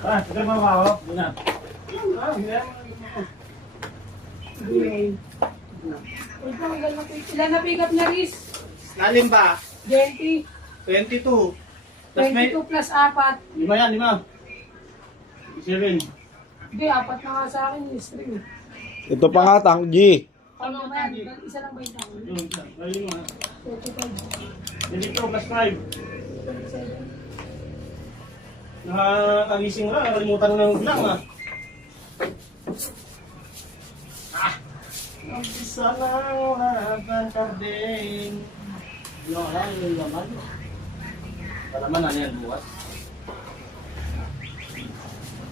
Ito ba mawawak? Muna. Ilan na pick up na Riz? Lalim ba? 20. 22. Tapos may... 22 plus 4. 5 yan, 5. 7. Hindi, 4 na nga sa akin yung string. Ito pa nga, Tank G. Ano ba yan? Isa lang ba yung tango? Yun, lalim mo. 35. 22 plus 5. Nakakagising lang, nakalimutan ng bilang Ang isa lang laban karding. Yung alam, yung laman. Palaman na yan bukas.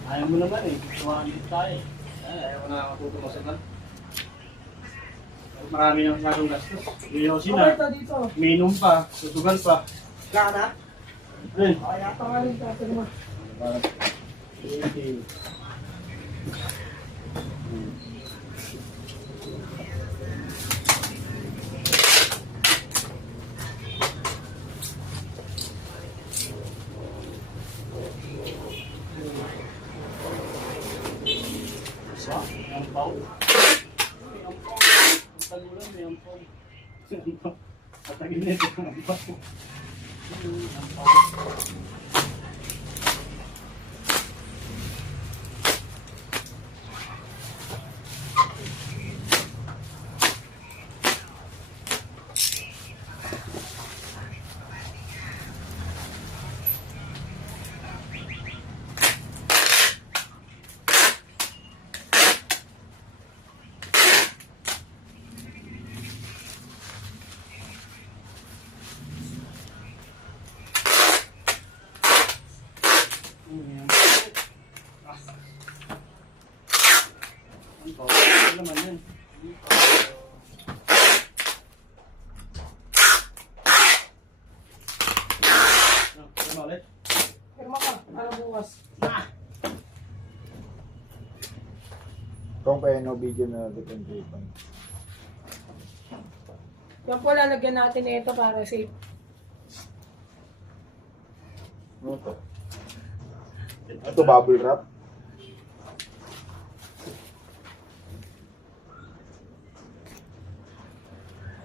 Ayaw mo naman eh. Tuwahan din tayo. Ayaw ko na matutumasagan. Marami nang masyadong gastos. Yoyosin na. Dito. Minum pa. Susugan pa. Kana? Ayun. Kaya pa nga rin tatag mo. Isa, may ampaw. May ampaw. Ang tagulan, may ampaw. May ampaw. Patagin na ito ang ampaw. Ampaw. Ano naman yan? Ano ulit? Pirma ka, para bukas. Kung kaya no video na natin kung Yan po lalagyan natin ito para safe. ano to? Ito bubble wrap.